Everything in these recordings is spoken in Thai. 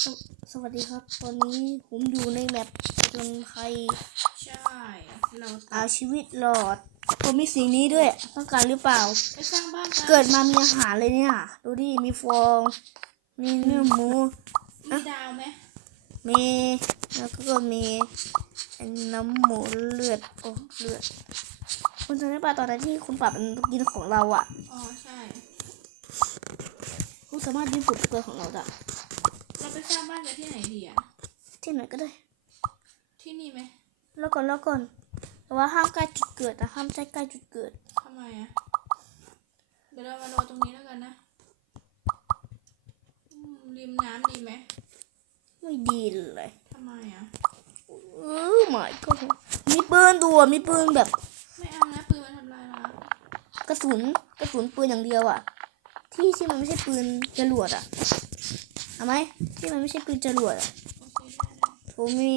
สวสวัสดีครับ ตอนนี้ผมอยู่ในแมปจนไทยใช่ เราเอาชีวิตรอด ผมมีสีนี้ด้วย ต้องการหรือเปล่า ไปสร้างบ้านกันเกิดมามีอาหารเลยเนี่ย ดูดิ มีฟอง มีเนื้อหมู มีดาวไหมมี แล้วก็มีน้ำหมูเลือดโอ้เลือด คุณจำได้ป่ะตอนนั้นที่คุณปรับมันกินของเราอะอ๋อใช่ คุณสามารถยืนฝึกเกิดของเราได้ เราไปสร้างบ้านกันที่ไหนดีอะที่ไหนก็ได้ ที่นี่ไหมแล้วก่อนแล้วก่อน แต่ว่าห้ามใกล้จุดเกิดนะห้ามใกล้ใกล้จุดเกิดทำไมอะเดี๋ยวเรามานอนตรงนี้แล้วกันนะอืมริมน้ำดีไหมไม่ดีเลยทำไมอะเออหมายก็มีปืนตัวมีปืนแบบไม่เอานะปืนมันทำลายเรากระสุนกระสุนปืนอย่างเดียวอะที่ที่มันไม่ใช่ปืนจรวดอะ เอาไหมที่มันไม่ใช่ปืนจรวดอะโอเคได้ได้ผมมี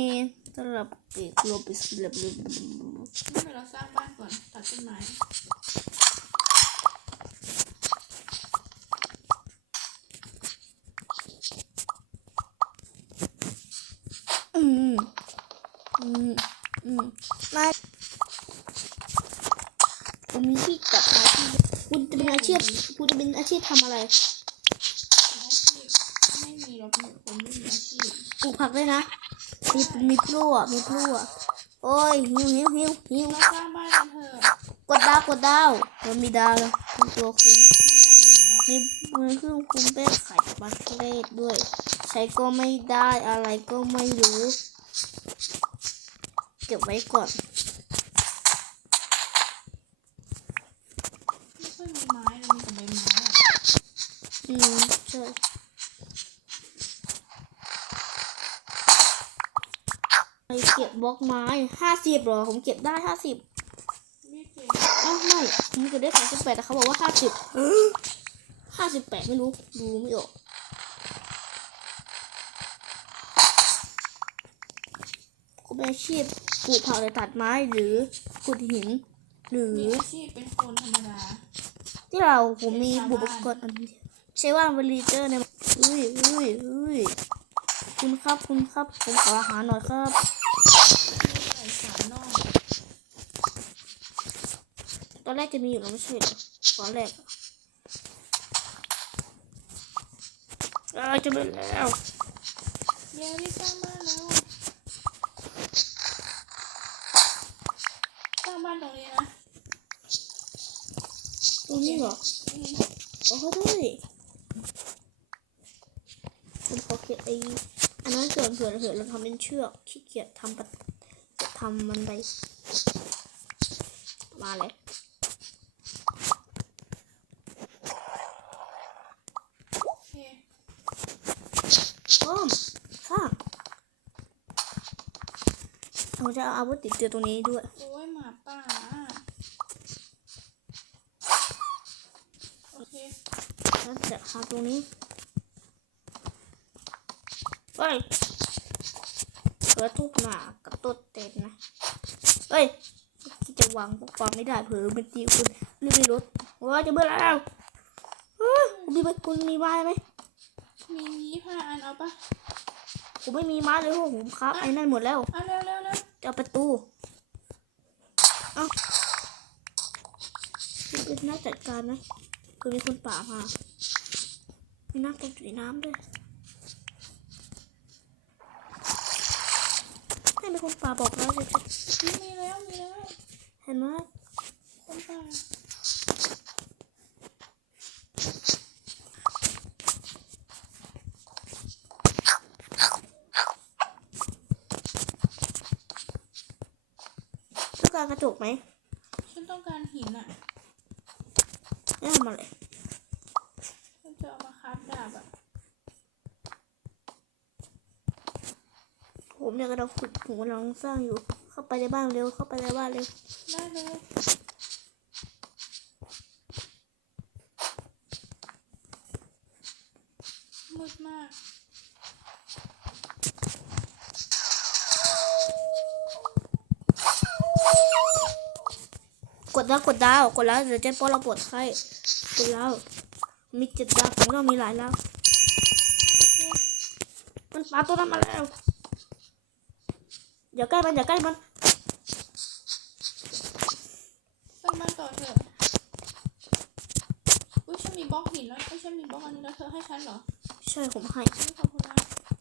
สำหรับเอกโลบิสเลบงั้นเดี๋ยวเราสร้างบ้านก่อนตัดต้นไม้อืมอืมอืมมาผมมีที่ตัดไม้ที่คุณจะเป็นอาชีพคุณจะเป็นอาชีพทำอะไรอาชีพ ไม่มีหรอกผมไม่มีอาชีพปลูกผักด้วยนะ มีมีพลั่วมีพลั่วโอ้ยหิวหิวหิวหิวเราสร้างบ้านกันเถอะกดดาวกดดาวมันมีดาวเลยมีตัวคุณมีดาวอยู่แล้วมีมือเครื่องคุมเป็นไข่ปลาเทศด้วย ใช้ก็ไม่ได้อะไรก็ไม่รู้ เก็บไว้ก่อนไม่ค่อยมีไม้เรามีแต่ใบไม้อะอืมใช่ไปเก็ บบล็อกไม้ห้าสิบหรอ ผมเก็บได้ห้าสิบไม่เก่งอ้าวไม่ผมเก็บได้สามสิบแปดแต่เขาบอกว่าห้าสิบห้าสิบแปดไม่รู้ ดูไม่ออกคุณเป็นอาชีพปลูกผักหรือตัดไม้หรือขุดหิน หรือมีอาชีพเป็นคนธรรมดา ที่เราผมมีบุปกรณ์อันนี้ใช้ว่าบริเจอร์ในอุ้ยอุ้ยอุ้ยคุณครับคุณครับผมขออาหารหน่อยครับ มีไก่สามน่อง ตอนแรกจะมีอยู่แล้วไม่ใช่เหรอตอนแรกอะเออจะเป็นแล้วเย้รีบสร้างบ้านแล้วสร้างบ้านตรงนี้นะ ตรงนี้เหรออืมโอ้ด้วยผมขอเขียนไอ้อันนั้นเกินเผื่อเผื่อเราทำเป็นเชือกขี้เกียจทำปะจะทำมันไดมาเลย โอเค โอ้ มสร้างผมจะเอาอาวุธติดตัวตรงนี้ด้วย โอ้ยหมาป่า โอเคแล้วจะหาตรงนี้เฮ้ยเผื่อทุบหนากับต้นเต็นนะเฮ้ยที่จะวางพวกวางไม่ได้เผื่อเป็นตีคุณรีบไปรถว่าจะเบื่อแล้วเฮ้ยคุณมีไหมคุณมีไม้ไหม มียี่ห้าอันเอาปะผมไม่มีไม้เลยพวกผมครับไอ้นั่นหมดแล้วเอาเร็วเร็วเร็วจะเอาประตูเอ้าคุณเป็นนักจัดการไหมคือมีคนป่ามามีนักตกอยู่ในน้ำด้วยให้มีคนป่าบอกแล้วจะมีแล้วมีแล้วเห็นไหมคนป่า การกระจกไหมฉันต้องการหินอะไม่ทำอะไรฉันจะเอามาคับดาบอะผมเนี่ยกำลังขุดผมกำลังสร้างอยู่ เข้าไปในบ้านเร็ว เข้าไปในบ้านเร็ว ได้เลยมืดมาก กดแล้วกดดาวกดแล้วเดี๋ยวเจ๊ป้อเราปวดไข้กดแล้วมีเจ็ดดาวผมก็มีหลายแล้วโอเคมันปลาตัวนั้นมาแล้วอย่าใกล้มันอย่าใกล้มันไปมันต่อเถอะอุ้ยฉันมีบล็อกหินแล้วไอ้ยฉันมีบล็อกอันนี้แล้วเธอให้ฉันเหรอใช่ผมให้ อุ๊ยขอบคุณนะ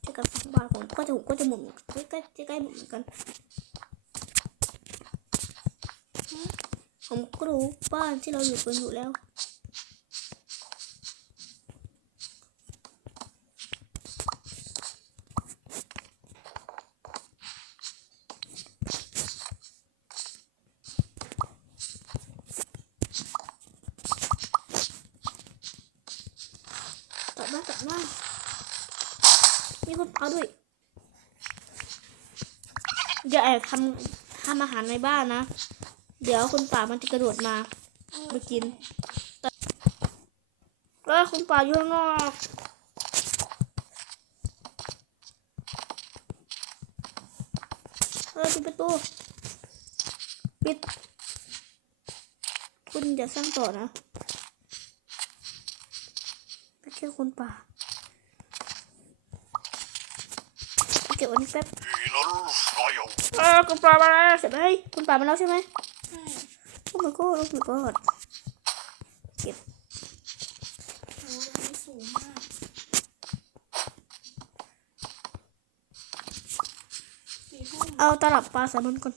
ช่วยกันสร้างบ้านผมก็จะผมก็จะหมุนใกล้ใกล้ใกล้ๆหมุนกัน ผมก็รู้บ้านที่เราอยู่กันอยู่แล้วตัดบ้านตัดบ้านมีคนเผาด้วย อย่าแอบทำทำอาหารในบ้านนะ เดี๋ยวคนป่ามันจะกระโดดมาเออไปกินแล้วคนป่าอยู่ข้างนอกเออปิดประตูปิด คุณอย่าสร้างต่อนะไปเชื่อคนป่าไปเก็บอันนี้แป๊บเออคุณป่ามาแล้วเสร็จไหมคุณป่ามาแล้วใช่ไหมใช่ โอ้ my god โอ้ my god เก็บโอ้ยอันนี้สูงมากสี่ทุ่มเอาตลับปลาใส่มันก่อน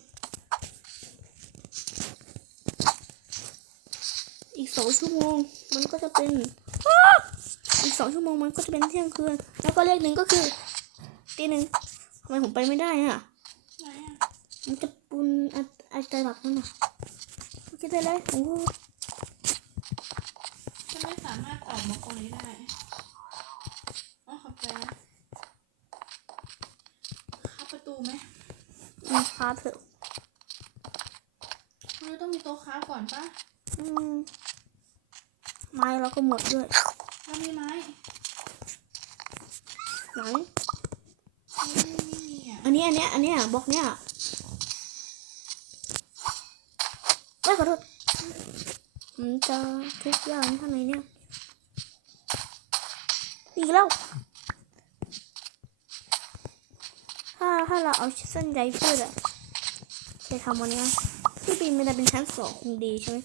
อีกสองชั่วโมงมันก็จะเป็นอ้าอีกสองชั่วโมงมันก็จะเป็นเที่ยงคืน แล้วก็เลขหนึ่งก็คือตีหนึ่งทำไมผมไปไม่ได้อะไหนอะมันจะปุนอะ ไอตลับนั่นน่ะโอเคได้เลยโอ้โหฉันไม่สามารถออกมาตรงนี้ได้อ๋อขอบใจนะเข้าประตูไหมมีคาเถอะเราต้องมีโต๊ะค้าก่อนปะอืมไม้เราก็หมดด้วยเรามีไม้ไหนไม่ไม่มีอะอันนี้อันเนี้ยอันเนี้ยบล็อกเนี้ยไม่ ขอโทษผมจะทุกอย่างข้างในเนี่ย อีกแล้ว ถ้าถ้าเราเอาเส้นใยพืชอะจะทำวันนี้ที่ปีนมันจะเป็นชั้นสองคงดีใช่ไหม